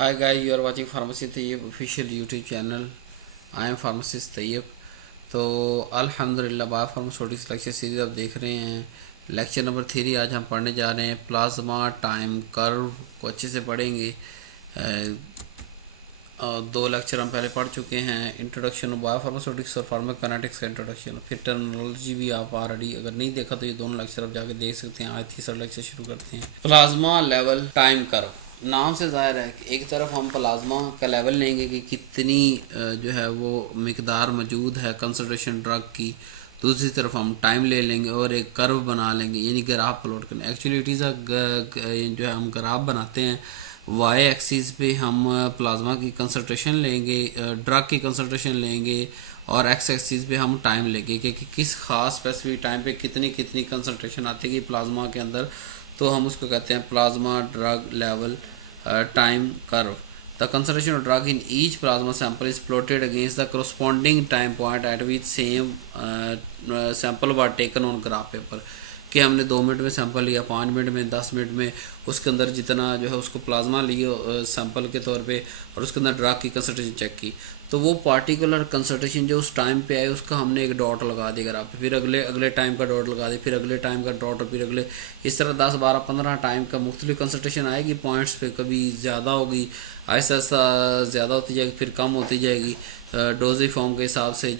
Hi guys, you are watching Pharmacy Tayyib official YouTube channel. I am pharmacist Tayyib. तो अल्हम्दुलिल्लाह bio pharmaceutics lecture series आप देख रहे हैं। लेक्चर नंबर 3 आज हम पढ़ने जा रहे हैं। प्लाज्मा टाइम कर्व को अच्छे से पढ़ेंगे। दो लेक्चर हम पहले पढ़ चुके हैं, इंट्रोडक्शन बायो फार्मास्यूटिक्स और फार्माकोकाइनेटिक्स का इंट्रोडक्शन, फिर टर्मिनोलॉजी भी आप ऑलरेडी अगर नहीं देखा तो ये दोनों लेक्चर आप जाके देख सकते हैं। आज तीसरा लेक्चर शुरू करते हैं। प्लाज्मा लेवल टाइम कर्व, नाम से ज़ाहिर है कि एक तरफ हम प्लाज्मा का लेवल लेंगे कि कितनी जो है वो मिकदार मौजूद है कंसंट्रेशन ड्रग की, दूसरी तरफ हम टाइम ले लेंगे और एक कर्व बना लेंगे, यानी ग्राफ प्लॉट करना। एक्चुअली इट इज़ जो है हम ग्राफ बनाते हैं। वाई एक्सिस पे हम प्लाज्मा की कंसंट्रेशन लेंगे, ड्रग की कंसंट्रेशन लेंगे, और एक्स एक्सिस पे हम टाइम लेंगे कि किस खास स्पेसिफिक टाइम पे कितनी कितनी कंसंट्रेशन आती है प्लाज्मा के अंदर। तो हम उसको कहते हैं plasma drug level time curve. The concentration of drug in each plasma sample is plotted against the corresponding time point eight which same sample were taken on graph paper. कि हमने 2 मिनट में सैंपल लिया, 5 minute में, 10 minute में, उसके अंदर जितना जो है उसको प्लाज्मा लिए सैंपल के तौर पे, और उसके अंदर ड्रग की कंसंट्रेशन चेक की, तो वो पार्टिकुलर कंसंट्रेशन जो उस टाइम पे आए उसका हमने एक डॉट लगा दिया ग्राफ पे, फिर अगले टाइम का डॉट लगा दिया, फिर अगले टाइम का डॉट, और फिर अगले, इस तरह 10 12 15 टाइम का मुख्तलिफ कंसंट्रेशन आएगी पॉइंट्स पे। कभी ज़्यादा होगी, आहिस्ता आहिस्ता ज़्यादा होती जाएगी, फिर कम होती जाएगी डोजेज फॉर्म के हिसाब से,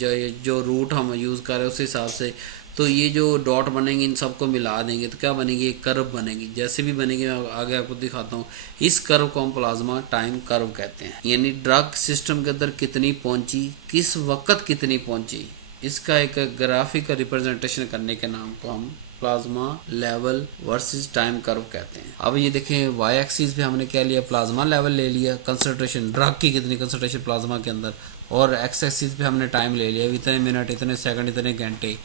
जो रूट हम यूज़ कर रहे हैं उस हिसाब से। तो ये जो डॉट बनेंगे इन सबको मिला देंगे तो क्या बनेगी, एक कर्व बनेगी। जैसे भी बनेगी मैं आगे आपको दिखाता हूँ। इस कर्व को हम प्लाज्मा टाइम कर्व कहते हैं, यानी ड्रग सिस्टम के अंदर कितनी पहुंची, किस वक्त कितनी पहुंची, इसका एक ग्राफिक रिप्रेजेंटेशन करने के नाम को हम plasma level versus time curve कहते हैं। अब ये देखें, वाई एक्सिस पे हमने क्या लिया, प्लाज्मा लेवल ले लिया, कंसंट्रेशन ड्रग की कितनी कंसंट्रेशन प्लाज्मा के अंदर, और एक्स एक्सिस पे हमने टाइम ले लिया, इतने मिनट, इतने सेकंड, इतने घंटे।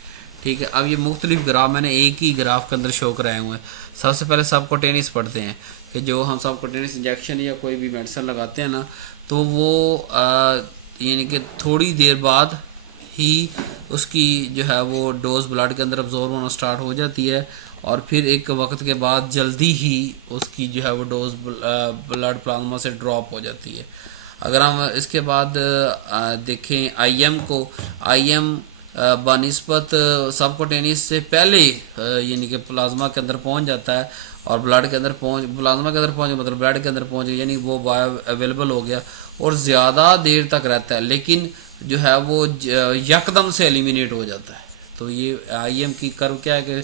ठीक है। अब ये मुख्तलिफ ग्राफ मैंने एक ही ग्राफ के अंदर शो कराए हुए हैं। सबसे पहले सबकोटेनियस पढ़ते हैं कि जो हम सबकोटेनियस इंजेक्शन या कोई भी मेडिसिन लगाते हैं ना, तो वो यानी कि थोड़ी देर बाद ही उसकी जो है वो डोज ब्लड के अंदर अब्जॉर्ब होना स्टार्ट हो जाती है, और फिर एक वक्त के बाद जल्दी ही उसकी जो है वो डोज ब्लड प्लाज्मा से ड्रॉप हो जाती है। अगर हम इसके बाद देखें आईएम को, आईएम बनिस्बत सबकोटेनियस से पहले यानी कि प्लाज्मा के अंदर पहुंच जाता है, और ब्लड के अंदर प्लाज्मा के अंदर पहुंच मतलब ब्लड के अंदर पहुंच गया, यानी वो बायो अवेलेबल हो गया, और ज़्यादा देर तक रहता है, लेकिन जो है वो यकदम से एलिमिनेट हो जाता है। तो ये आईएम की कर्व क्या है कि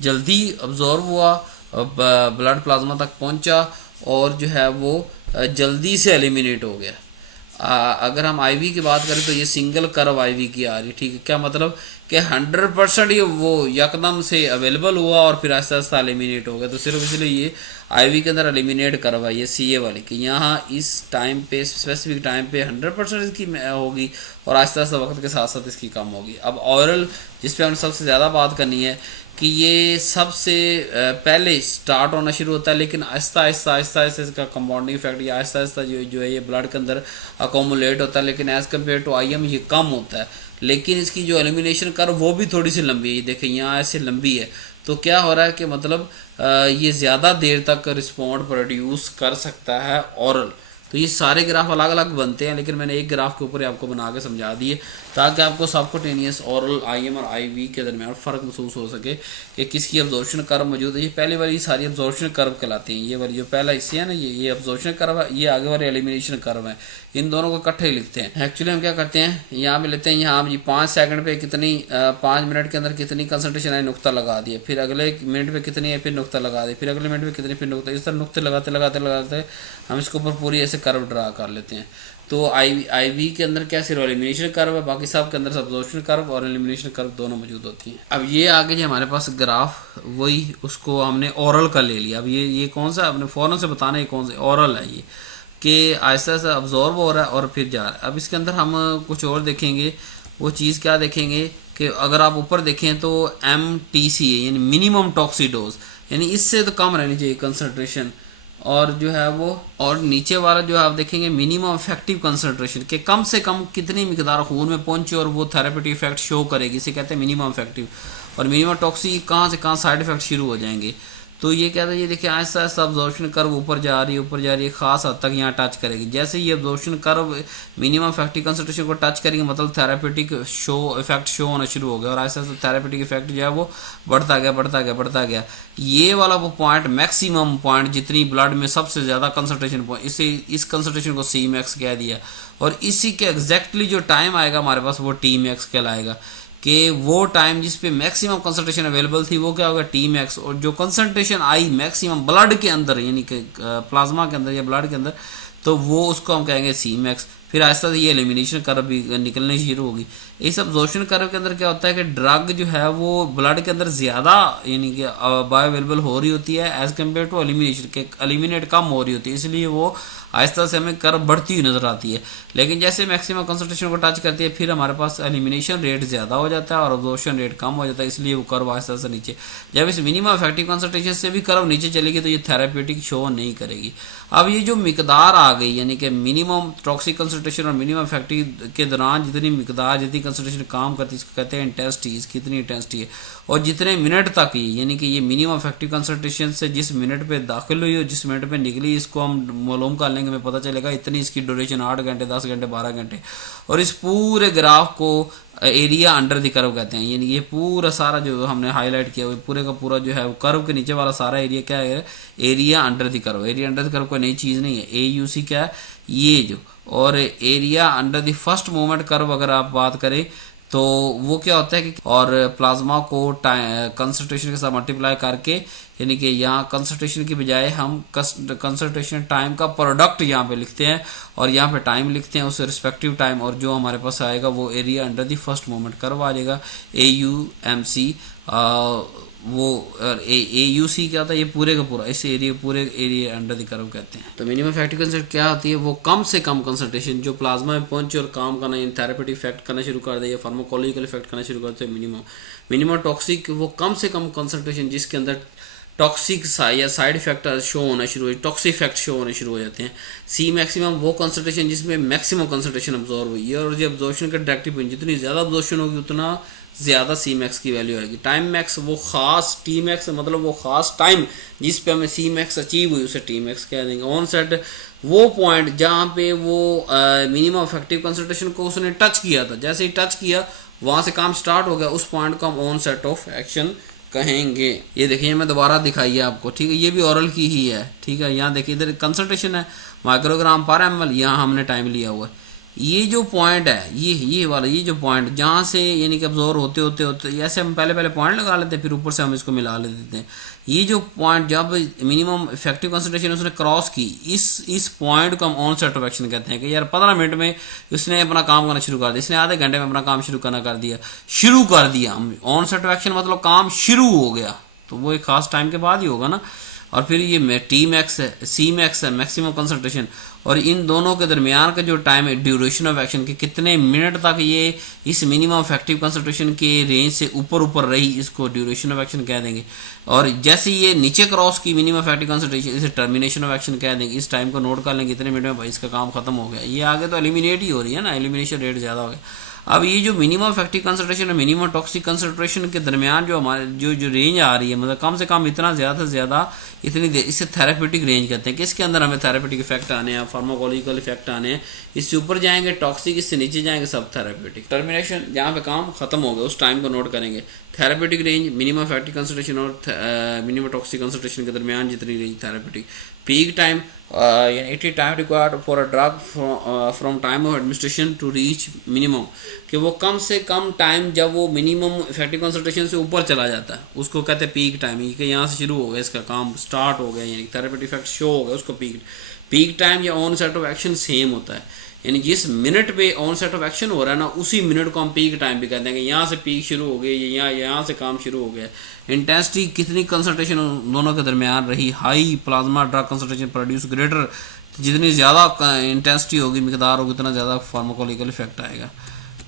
जल्दी अब्जॉर्ब हुआ, ब्लड प्लाज्मा तक पहुंचा, और जो है वो जल्दी से एलिमिनेट हो गया। अगर हम आईवी की बात करें तो ये सिंगल कर्व आईवी की आ रही। ठीक है। क्या मतलब कि 100% ये वो यकदम से अवेलेबल हुआ और फिर आहिस्ता आहिस्ता एलिमिनेट हो गया। तो सिर्फ इसलिए ये आईवी के अंदर एलिमिनेट कर्व है, ये सीए वाली, कि यहाँ इस टाइम पे स्पेसिफिक टाइम पे 100% इसकी होगी, और आहिस्ता आहिस्ता वक्त के साथ साथ इसकी कम होगी। अब ऑरल, जिस पे हमने सबसे ज़्यादा बात करनी है, कि ये सबसे पहले स्टार्ट होना शुरू होता है, लेकिन आहिस्ता आहिस्ता आहिस्ता आहिस्ता इसका कंपाउंडिंग इफेक्ट, या आहिस्ता आहिस्ता जो है ये ब्लड के अंदर अकोमुलेट होता है, लेकिन एज़ कम्पेयर टू आईएम ये कम होता है। लेकिन इसकी जो एलिमिनेशन कर्व वो भी थोड़ी सी लंबी है, ये देखें यहाँ ऐसे लंबी है। तो क्या हो रहा है कि मतलब ये ज़्यादा देर तक रिस्पॉन्ड प्रोड्यूस कर सकता है ऑरल। तो ये सारे ग्राफ अलग अलग बनते हैं, लेकिन मैंने एक ग्राफ के ऊपर आपको बना के समझा दिए ताकि आपको सबकोटेनियस, ऑरल, आईएम और आईवी के दरमियान फ़र्क महसूस हो सके कि किसकी अब्जॉर्प्शन कर्व मौजूद है। ये पहले वाली सारी अब्जॉर्प्शन कर्व कहलाती हैं। ये वाली जो पहला हिस्सा है ना, ये अब्जॉर्प्शन कर्व है, ये आगे वाले एलिमिनेशन कर्व है। इन दोनों को इकट्ठे ही लिखते हैं। एक्चुअली हम क्या करते हैं, यहाँ पे लेते हैं, यहाँ जी 5 सेकंड पे कितनी, 5 मिनट के अंदर कितनी कंसंट्रेशन है, नुक्ता लगा दिया, फिर अगले मिनट पे कितनी है, फिर नुक्ता लगा दिया, फिर अगले मिनट पे कितनी, फिर नुक्ता, इस तरह नुक्ते लगाते लगाते लगाते हम इसके ऊपर पूरी ऐसे कर्व ड्रा कर लेते हैं। तो आईवी के अंदर क्या सिर्फ एलिमिनेशन कर्व है, बाकी सब के अंदर अब्जॉर्प्शन कर्व और एलिमिनेशन कर्व दोनों मौजूद होती हैं। अब ये आगे जो हमारे पास ग्राफ, वही उसको हमने ऑरल का ले लिया। अब ये कौन सा, आपने फ़ौरन से बताना है कौन सा ऑरल है, ये कि आहिस्ता आहिस्ता अब्जॉर्ब हो रहा है और फिर जा रहा है। अब इसके अंदर हम कुछ और देखेंगे, वो चीज़ क्या देखेंगे कि अगर आप ऊपर देखें तो MTC है, यानी मिनिमम टॉक्सिडोज, यानी इससे तो कम रहनी चाहिए कंसंट्रेशन, और जो है वो, और नीचे वाला जो आप देखेंगे मिनिमम इफेक्टिव कंसंट्रेशन, के कम से कम कितनी मिकदार खून में पहुंचे और वो थेरेपेटिक इफेक्ट शो करेगी, इसे कहते हैं मिनिमम इफेक्टिव। और मिनिमम टॉक्सी कहाँ से कहाँ साइड इफेक्ट शुरू हो जाएंगे। तो ये कहता है, ये देखिए आहिस्ता आहिस्ता अब्जॉर्प्शन कर्व ऊपर जा रही है, खास हद तक यहाँ टच करेगी। जैसे ये absorption curve minimum effective concentration को टच करेंगे, मतलब थेरापेटिक इफेक्ट शो होना शुरू हो गया, और आहिस्ता आहिस्ता थेरापेटिक इफेक्ट जो है वो बढ़ता गया। ये वाला वो पॉइंट, मैक्सिमम पॉइंट जितनी ब्लड में सबसे ज़्यादा कंसंट्रेशन पॉइंट, इस कंसंट्रेशन को सी मैक्स कह दिया, और इसी के एग्जैक्टली जो टाइम आएगा हमारे पास वो टी मैक्स कहलाएगा, कि वो टाइम जिस पे मैक्सिमम कंसंट्रेशन अवेलेबल थी वो क्या होगा, टी मैक्स। और जो कंसंट्रेशन आई मैक्सिमम ब्लड के अंदर, यानी कि प्लाज्मा के अंदर या ब्लड के अंदर, तो वो उसको हम कहेंगे सी मैक्स। फिर आहिस्ता से ये एलिमिनेशन कर्व भी निकलने शुरू होगी। इस अब्जॉर्प्शन कर्व के अंदर क्या होता है कि ड्रग जो है वो ब्लड के अंदर ज़्यादा यानी कि बायो अवेलेबल हो रही होती है एज कम्पेयर टू एलिमिनेशन के, एलिमिनेट कम हो रही होती है, इसलिए वो आहिस्ता से हमें कर्व बढ़ती हुई नजर आती है। लेकिन जैसे मैक्सिमम कंसंट्रेशन को टच करती है फिर हमारे पास एलिमिनेशन रेट ज़्यादा हो जाता है और अब्जॉर्प्शन रेट कम हो जाता है, इसलिए वो कर्व आहिस्ता से नीचे। जब इस मिनिमम इफेक्टिव कंसंट्रेशन से भी कर्व नीचे चलेगी तो ये थेरापेटिक शो नहीं करेगी। अब ये जो मिकदार आ गई, यानी कि मिनिमम टॉक्सिक कंसंट्रेशन और मिनिमम इफेक्टिव के दौरान जितनी मिकदार, जितनी कंसंट्रेशन काम करती है, इसको कहते हैं इंटेंसिटी। इसकी कितनी इंटेंसिटी है और जितने मिनट तक ये, यानी कि ये मिनिमम इफेक्टिव कंसंट्रेशन से जिस मिनट पे दाखिल हुई और जिस मिनट पे निकली, इसको हम मालूम कर लेंगे, हमें पता चलेगा इतनी इसकी ड्यूरेशन 8 घंटे, 10 घंटे, 12 घंटे। और इस पूरे ग्राफ को एरिया अंडर द कर्व कहते हैं, यानी ये पूरा सारा जो हमने हाईलाइट किया वो पूरे का पूरा जो है वो कर्व के नीचे वाला सारा एरिया क्या है, area under the curve. Area under the curve कोई नई चीज़ नहीं है, AUC क्या है ये जो, और area under the first moment curve अगर आप बात करें तो वो क्या होता है कि, और प्लाज्मा को कंसंट्रेशन के साथ मल्टीप्लाई करके, यानी कि यहाँ कंसंट्रेशन की बजाय हम कंसंट्रेशन टाइम का प्रोडक्ट यहाँ पे लिखते हैं और यहाँ पे टाइम लिखते हैं, उससे रिस्पेक्टिव टाइम, और जो हमारे पास आएगा वो area under the first moment curve आ जाएगा, AUMC। वो AUC क्या होता है, ये पूरे का पूरा, इस पूरे एरिया अंडर द कर्व कहते हैं। तो मिनिमम इफेक्टिव कंसंट्रेशन क्या होती है, वो कम से कम कंसंट्रेशन जो प्लाज्मा में पहुंचे और काम करना, इन थेरेपेटिक इफेक्ट करना शुरू कर दे या फार्माकोलॉजिकल इफेक्ट करना शुरू करते हैं। मिनिमम टॉक्सिक वो कम से कम कंसंट्रेशन जिसके अंदर टॉक्सिक या साइड इफेक्ट शो होना शुरू हो, टॉक्सिक इफेक्ट शो होने शुरू हो जाते हैं। सी मैक्सिमम वो कंसंट्रेशन जिसमें मैक्सिमम कंसंट्रेशन अब्जॉर्व हुई है, और जो अब्जॉर्प्शन का डायरेक्टिव पॉइंट जितनी ज़्यादा अब्जॉर्प्शन होगी उतना ज़्यादा सी मैक्स की वैल्यू आएगी। टाइम मैक्स वो खास, टी मैक्स मतलब वो खास टाइम जिस पे हमें सी मैक्स अचीव हुई उसे टी मैक्स कह देंगे। ऑन सेट वो पॉइंट जहाँ पे वो मिनिमम इफेक्टिव कंसंट्रेशन को उसने टच किया था, जैसे ही टच किया वहाँ से काम स्टार्ट हो गया, उस पॉइंट को हम ऑन सेट ऑफ एक्शन कहेंगे। ये देखिए मैं दोबारा दिखाई है आपको, ठीक है, ये भी ओरल की ही है, ठीक है। यहाँ देखिए इधर कंसंट्रेशन है माइक्रोग्राम पर ml, यहाँ हमने टाइम लिया हुआ है। ये जो पॉइंट है ये वाला, ये जो पॉइंट जहाँ से यानी कि अब्जॉर्व होते ऐसे हम पहले पॉइंट लगा लेते हैं, फिर ऊपर से हम इसको मिला ले देते हैं। ये जो पॉइंट जब मिनिमम इफेक्टिव कंसंट्रेशन उसने क्रॉस की, इस पॉइंट को हम ऑन सेट ऑफ एक्शन कहते हैं कि यार 15 मिनट में उसने अपना काम करना शुरू कर दिया, इसने आधे घंटे में अपना काम शुरू कर दिया। ऑन सेट ऑफ एक्शन मतलब काम शुरू हो गया, तो वो एक खास टाइम के बाद ही होगा ना। और फिर ये टी मैक्स है, सी मैक्स है, मैक्सिमम कंसंट्रेशन, और इन दोनों के दरमियान का जो टाइम है ड्यूरेशन ऑफ एक्शन के कितने मिनट तक ये इस मिनिमम इफेक्टिव कंसंट्रेशन के रेंज से ऊपर रही, इसको ड्यूरेशन ऑफ एक्शन कह देंगे। और जैसे ये नीचे क्रॉस की मिनिमम इफेक्टिव कंसंट्रेशन, इसे टर्मिनेशन ऑफ एक्शन कह देंगे। इस टाइम को नोट कर लेंगे इतने मिनट में भाई इसका काम खत्म हो गया। ये आगे तो एलिमिनेट ही हो रही है ना, एलिमिनेशन रेट ज़्यादा हो गया। अब ये जो मिनिमम इफेक्टिव कंसंट्रेशन और मिनिमम टॉक्सिक कंसंट्रेशन के दरमियान जो हमारे जो रेंज आ रही है, मतलब कम से कम इतना ज़्यादा से ज़्यादा इतनी देर, इसे थेरेपेटिक रेंज कहते हैं कि इसके अंदर हमें थेरेपेटिक इफेक्ट आने हैं, फार्माकोलॉजिकल इफेक्ट आने हैं। इससे ऊपर जाएंगे टॉक्सिक, इससे नीचे जाएंगे सब थेरेपेटिक। टर्मिनेशन जहाँ पे काम खत्म हो गया उस टाइम को नोट करेंगे। Therapeutic range minimum effective concentration और मिनिमम टॉक्सिक कंसंट्रेशन के दरमियान जितनी रेंज थेरेपेटिक। पीक टाइम यानी it is time required for a drug from time of administration to reach minimum, कि वो कम से कम टाइम जब वो मिनिमम इफेक्टिव कंसंट्रेशन से ऊपर चला जाता है उसको कहते हैं पीक टाइम। कि यहाँ से शुरू हो गया, इसका काम स्टार्ट हो गया, यानी थेरेपेटिक इफेक्ट शो हो गया, उसको पीक टाइम या on set of action same होता है। यानी जिस मिनट पे ऑन सेट ऑफ एक्शन हो रहा है ना, उसी मिनट को हम पीक टाइम भी कहते हैं कि यहाँ से पीक शुरू हो गई, यहाँ से काम शुरू हो गया। इंटेंसिटी कितनी कंसंट्रेशन दोनों के दरमियान रही, high plasma drug concentration produce greater, जितनी ज़्यादा इंटेंसिटी होगी, मिकदार होगी, उतना ज़्यादा फार्माकोलॉजिकल इफेक्ट आएगा।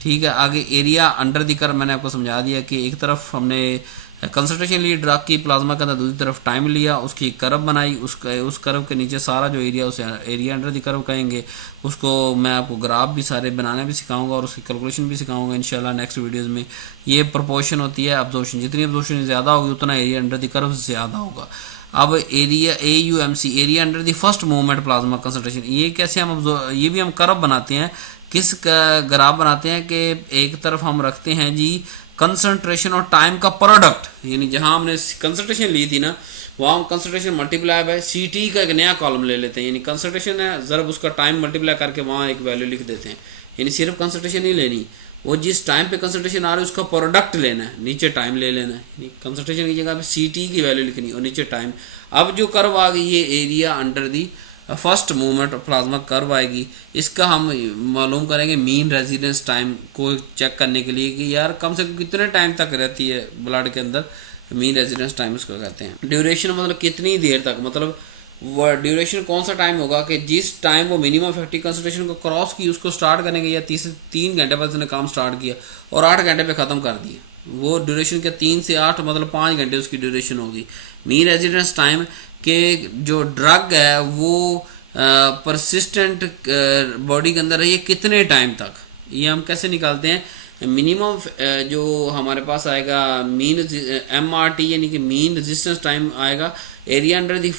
ठीक है, आगे एरिया अंडर द कर्व मैंने आपको समझा दिया कि एक तरफ हमने कंसंट्रेशन ली ड्रग की प्लाज्मा के अंदर, दूसरी तरफ टाइम लिया, उसकी कर्व बनाई, उस कर्व के नीचे सारा जो एरिया उसे एरिया अंडर द कर्व कहेंगे। उसको मैं आपको ग्राफ भी सारे बनाने भी सिखाऊंगा और उसकी कैलकुलेशन भी सिखाऊंगा इंशाल्लाह नेक्स्ट वीडियोस में। ये प्रोपोर्शन होती है अब्जॉर्प्शन, जितनी अब्जॉर्प्शन ज़्यादा होगी उतना एरिया अंडर द कर्व ज़्यादा होगा। अब area AUMC, area under the first movement plasma concentration, ये कैसे हम ये भी हम कर्व बनाते हैं, किस ग्राफ बनाते हैं कि एक तरफ हम रखते हैं जी कंसंट्रेशन और टाइम का प्रोडक्ट, यानी जहां हमने कंसंट्रेशन ली थी ना वहां हम कंसंट्रेशन मल्टीप्लाई बाय CT का एक नया कॉलम ले लेते हैं, यानी कंसंट्रेशन है ज़रा उसका टाइम मल्टीप्लाई करके वहां एक वैल्यू लिख देते हैं, यानी सिर्फ कंसंट्रेशन नहीं लेनी, वो जिस टाइम पे कंसंट्रेशन आ रहा है उसका प्रोडक्ट लेना है, नीचे टाइम ले लेना है, कंसंट्रेशन की जगह पे CT की वैल्यू लिखनी और नीचे टाइम। अब जो कर्व आ गई ये area under the first movement plasma curve आएगी, इसका हम मालूम करेंगे मीन रेजिडेंस टाइम को चेक करने के लिए कि यार कम से कम कितने टाइम तक रहती है ब्लड के अंदर, मीन रेजिडेंस टाइम इसको कहते हैं। ड्यूरेशन मतलब कितनी देर तक, मतलब वो ड्यूरेशन कौन सा टाइम होगा कि जिस टाइम वो मिनिमम इफेक्टिव कंसंट्रेशन को क्रॉस की उसको स्टार्ट करेंगे, या 3 घंटे बाद उसने काम स्टार्ट किया और 8 घंटे पे ख़त्म कर दिया, वो ड्यूरेशन के 3 से 8 मतलब 5 घंटे उसकी ड्यूरेशन होगी। मीन रेजिडेंस टाइम के जो ड्रग है वो परसिस्टेंट बॉडी के अंदर रही कितने टाइम तक, ये हम कैसे निकालते हैं, मिनिमम जो हमारे पास आएगा मीन MRT यानी कि मीन रेजिस्टेंस टाइम आएगा area under the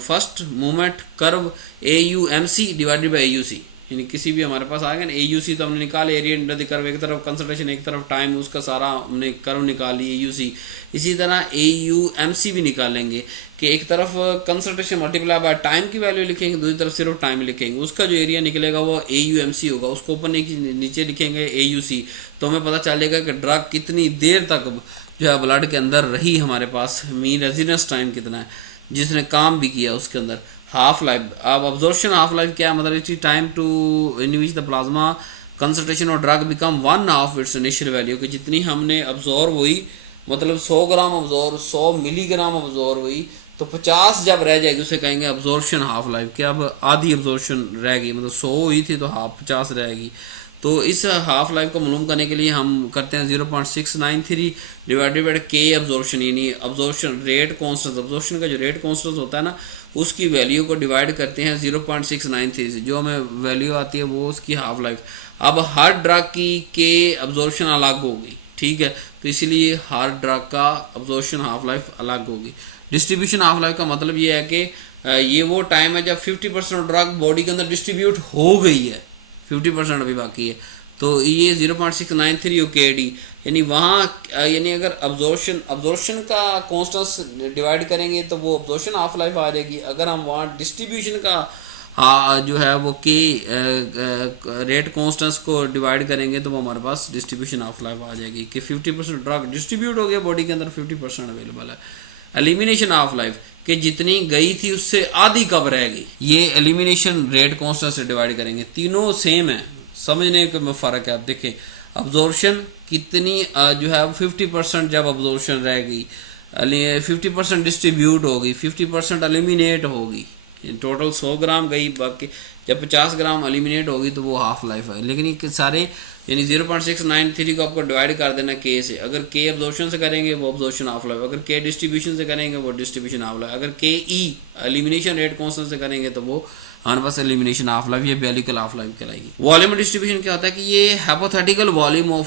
first movement curve AUMC divided by AUC, यानी किसी भी हमारे पास आएगा ना AUC तो हमने निकाले एरिया अंडर द कर्व, एक तरफ कंसंट्रेशन एक तरफ टाइम, उसका सारा हमने कर्व निकाल ली AUC। इसी तरह AUMC भी निकालेंगे कि एक तरफ कंसंट्रेशन मल्टीप्लाई बाय टाइम की वैल्यू लिखेंगे, दूसरी तरफ सिर्फ टाइम लिखेंगे, उसका जो एरिया निकलेगा वो AUMC होगा, उसको ऊपर नीचे लिखेंगे AUC, तो हमें पता चलेगा कि ड्रग कितनी देर तक जो है ब्लड के अंदर रही हमारे पास, मीन रेजिडेंस टाइम कितना है, जिसने काम भी किया उसके अंदर। हाफ लाइफ, अब अब्जॉर्प्शन हाफ लाइफ क्या मतलब it's time to in which the plasma concentration और drug become 1/2 it's initial value, कि जितनी हमने अब्जॉर्व हुई मतलब 100 ग्राम अब्जॉर्व 100 मिलीग्राम अब्जॉर्व हुई तो 50 जब रह जाएगी उसे कहेंगे अब्जॉर्प्शन हाफ लाइफ, कि अब आधी अब्जॉर्प्शन रह गई, मतलब 100 हुई थी तो हाफ 50 रहेगी। तो इस हाफ लाइफ को मालूम करने के लिए हम करते हैं 0.693 डिवाइडेड बाय K अब्जॉर्प्शन, यानी अब्जॉर्प्शन रेट कॉन्स्टेंट, अब्जॉर्प्शन का जो रेट कॉन्स्टेंट होता है ना उसकी वैल्यू को डिवाइड करते हैं 0.693 से, जो हमें वैल्यू आती है वो उसकी हाफ लाइफ। अब हर ड्रग की K अब्जॉर्प्शन अलग होगी, ठीक है, तो इसीलिए हर ड्रग का अब्जॉर्प्शन हाफ लाइफ अलग होगी। डिस्ट्रीब्यूशन हाफ लाइफ का मतलब ये है कि ये वो टाइम है जब 50% ड्रग बॉडी के अंदर डिस्ट्रीब्यूट हो गई है, 50% अभी बाकी है, तो ये 0.693 UKD, यानी वहाँ यानी अगर अब्जॉर्प्शन का कॉन्स्टेंस डिवाइड करेंगे तो वो अब्जॉर्प्शन हाफ लाइफ आ जाएगी, अगर हम वहाँ डिस्ट्रीब्यूशन का जो है वो K रेट कॉन्स्टेंस को डिवाइड करेंगे तो वो हमारे पास डिस्ट्रीब्यूशन हाफ लाइफ आ जाएगी कि 50% ड्रग डिस्ट्रीब्यूट हो गया बॉडी के अंदर, 50% अवेलेबल है। एलिमिनेशन हाफ लाइफ कि जितनी गई थी उससे आधी कब रह गई, ये एलिमिनेशन रेट कॉन्स्टेंट से डिवाइड करेंगे। तीनों सेम है, समझने में फ़र्क है। आप देखें अब्जॉर्प्शन कितनी जो है 50% जब अब्जॉर्प्शन रह गई, 50% डिस्ट्रीब्यूट हो गई, 50% एलिमिनेट होगी, टोटल 100 ग्राम गई, बाकी जब 50 ग्राम एलिमिनेट होगी तो वो हाफ लाइफ है। लेकिन ये सारे यानी 0.693 को आपको डिवाइड कर देना K से, अगर K अब्जॉर्प्शन से करेंगे वो अब्जॉर्प्शन हाफ लाइफ, अगर K डिस्ट्रीब्यूशन से करेंगे वो डिस्ट्रीब्यूशन हाफ लाइफ, अगर KE एलिमिनेशन रेट कॉन्स्टेंट से करेंगे तो वो हमारे पास एलिमिनेशन हाफ लाइफ, ये बेलिकल हाफ लाइफ कहलाएगी। वॉल्यूम डिस्ट्रीब्यूशन क्या होता है कि ये हाइपोथेटिकल वॉल्यूम ऑफ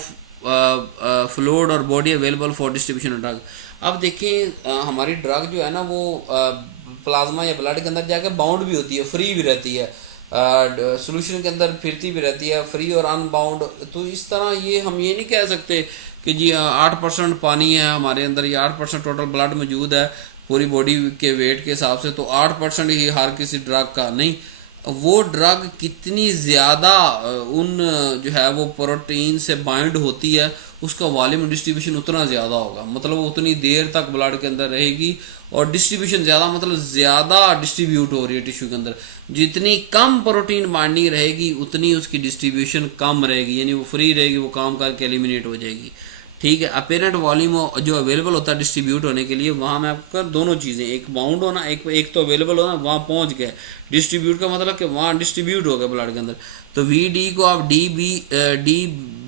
फ्लूइड और body available for distribution of drug. अब देखिए हमारी ड्रग जो है ना वो प्लाज्मा या ब्लड के अंदर जाकर बाउंड भी होती है, फ्री भी रहती है, सोल्यूशन के अंदर फिरती भी रहती है, फ्री और अनबाउंड। तो इस तरह ये हम ये नहीं कह सकते कि जी 8% पानी है हमारे अंदर या 8% टोटल ब्लड मौजूद है पूरी बॉडी के वेट के हिसाब से, तो 8% ही हर किसी ड्रग का नहीं, वो ड्रग कितनी ज़्यादा उन जो है वो प्रोटीन से बाइंड होती है उसका वॉल्यूम डिस्ट्रीब्यूशन उतना ज़्यादा होगा, मतलब उतनी देर तक ब्लड के अंदर रहेगी और डिस्ट्रीब्यूशन ज़्यादा मतलब ज़्यादा डिस्ट्रीब्यूट हो रही है टिश्यू के अंदर। जितनी कम प्रोटीन बाइंडिंग रहेगी उतनी उसकी डिस्ट्रीब्यूशन कम रहेगी, यानी वो फ्री रहेगी, वो काम करके एलिमिनेट हो जाएगी, ठीक है। अपेरेंट वॉल्यूम जो अवेलेबल होता है डिस्ट्रीब्यूट होने के लिए, वहाँ में आपका दोनों चीज़ें, एक बाउंड होना, एक तो अवेलेबल होना, वहाँ पहुँच गए। डिस्ट्रीब्यूट का मतलब कि वहाँ डिस्ट्रीब्यूट हो गया ब्लड के अंदर। तो VD को आप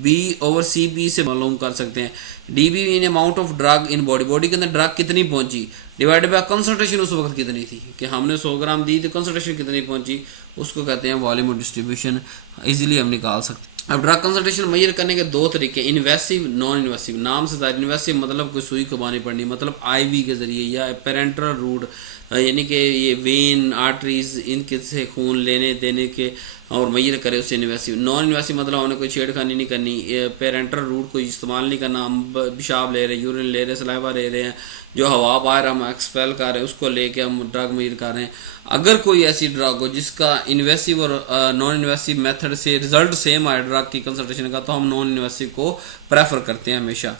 DB/CP से मालूम कर सकते हैं। DB in amount of drug in body, body के अंदर ड्रग कितनी पहुँची डिवाइडेड बाय कंसंट्रेशन उस वक्त कितनी थी, कि हमने 100 ग्राम दी तो कंसंट्रेशन कितनी पहुँची, उसको कहते हैं वॉल्यूम ऑफ डिस्ट्रीब्यूशन। इजीली हम निकाल सकते हैं। अब ड्रग कंसंट्रेशन मेजर करने के दो तरीके, इन्वेसिव, नॉन इन्वेसिव। नाम से ज़ाहिर, इन्वेसिव मतलब कोई सुई खुबानी पड़नी, मतलब आईवी के ज़रिए या पेरेंटल रूट, यानी कि ये वेन आर्टरीज इनके से खून लेने देने के और मेजर करे, उससे इन्वेसिव। नॉन इन्वेसिव मतलब उन्हें कोई छेड़खानी नहीं करनी, पेरेंटल रूट को इस्तेमाल नहीं करना, हम पेशाब ले रहे हैं, यूरिन ले रहे हैं, सलाइवा ले रहे हैं, जो हवा बाहर हम एक्सपेल कर रहे हैं उसको लेके हम ड्रग मेजर कर रहे हैं। अगर कोई ऐसी ड्रग हो जिसका इन्वेसिव और नॉन इन्वेसिव मेथड से रिजल्ट सेम आए ड्रग की कंसंट्रेशन का, तो हम नॉन इन्वेसिव को प्रेफर करते हैं हमेशा।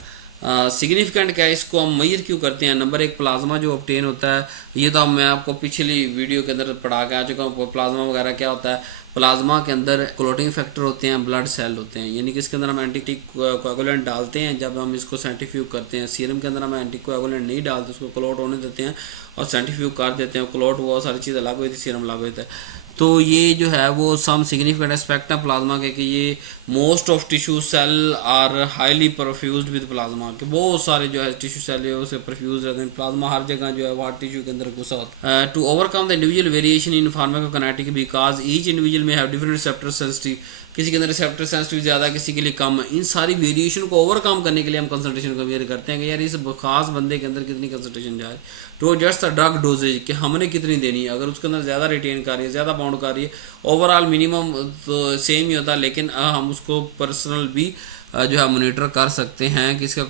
सिग्निफिकेंट क्या है, इसको हम मेजर क्यों करते हैं? नंबर एक, प्लाज्मा जो ऑब्टेन होता है, ये तो मैं आपको पिछली वीडियो के अंदर पढ़ा के आ चुका हूँ। प्लाज्मा वगैरह क्या होता है, प्लाज्मा के अंदर क्लोटिंग फैक्टर होते हैं, ब्लड सेल होते हैं, यानी कि इसके अंदर हम एंटी कोएगुलेंट डालते हैं जब हम इसको सेंट्रीफ्यूज करते हैं। सीरम के अंदर हम एंटी कोएगुलेंट नहीं डालते, उसको क्लोट होने देते हैं और सेंट्रीफ्यूज कर देते हैं। क्लोट वो सारी चीज़ अलग हुई थी, सीरम अलग होता है। तो ये जो है वो सम सिग्निफिकेंट एस्पेक्ट है प्लाज्मा के, कि ये most of tissue cell are highly perfused with plasma, कि बहुत सारे जो है टिश्यू सेल है उसे परफ्यूज रहते हैं, प्लाज्मा हर जगह जो है वो हर टिश्यू के अंदर घुसा होता है। To overcome the individual variation in pharmacokinetic, because each individual में हैव डिफरेंट रिसेप्टर सेंसिटिव, किसी के अंदर रिसेप्टर सेंसिटिव ज़्यादा, किसी के लिए कम। इन सारी वेरिएशन को ओवरकम करने के लिए हम कंसंट्रेशन को मेजर करते हैं कि यार इस खास बंदे के अंदर कितनी कंसंट्रेशन जाए, to just the drug dosages, कि हमने कितनी देनी है। अगर उसके अंदर ज़्यादा रिटेन कर रही है, ज़्यादा बाउंड कर रही है, ओवरऑल मिनिमम तो सेम ही होता है, लेकिन हम उसको पर्सनल भी जो है मोनीटर कर सकते हैं कि इसका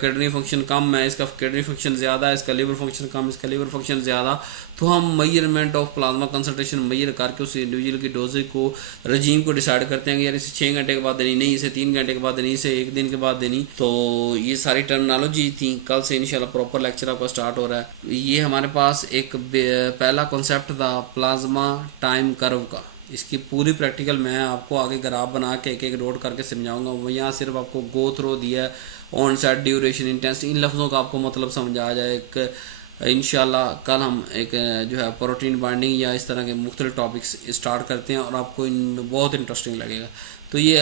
किडनी फंक्शन कम है, इसका किडनी फंक्शन ज़्यादा है, इसका लीवर फंक्शन कम, इसका लीवर फंक्शन ज़्यादा। तो हम measurement of plasma concentration measure करके उस इंडिविजुअल की डोजेज को, रजीम को डिसाइड करते हैं कि यार इसे 6 घंटे के बाद देनी, नहीं इसे 3 घंटे के बाद देनी, इसे 1 दिन के बाद देनी। तो ये सारी टर्मिनोलॉजी थी। कल से इंशाल्लाह प्रॉपर लेक्चर आपका स्टार्ट हो रहा है। ये हमारे पास एक पहला कॉन्सेप्ट था प्लाज्मा टाइम कर्व का, इसकी पूरी प्रैक्टिकल मैं आपको आगे ग्राफ बना के एक एक नोट करके समझाऊंगा। यहाँ सिर्फ आपको गो थ्रो दिया है, ऑन सेट, ड्यूरेशन, इंटेंसिटी, इन लफ्ज़ों का आपको मतलब समझ आ जाए। एक इंशाल्लाह कल हम एक जो है प्रोटीन बाइंडिंग या इस तरह के मुख्तलिफ टॉपिक्स स्टार्ट करते हैं और आपको इन बहुत इंटरेस्टिंग लगेगा। तो ये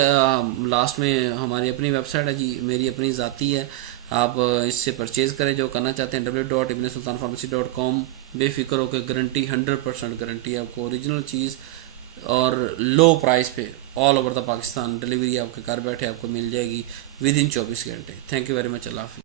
लास्ट में हमारी अपनी वेबसाइट है जी, मेरी अपनी ज़ाती है, आप इससे परचेज़ करें जो करना चाहते हैं, www.ibnsultanpharmacy.com। बेफिक्र होकर गारंटी 100% गारंटी है आपको, ओरिजिनल चीज़ और लो प्राइस पे all over the Pakistan delivery आपके घर बैठे आपको मिल जाएगी विद इन 24 घंटे। थैंक यू वेरी मच, अल्लाह हाफिज़।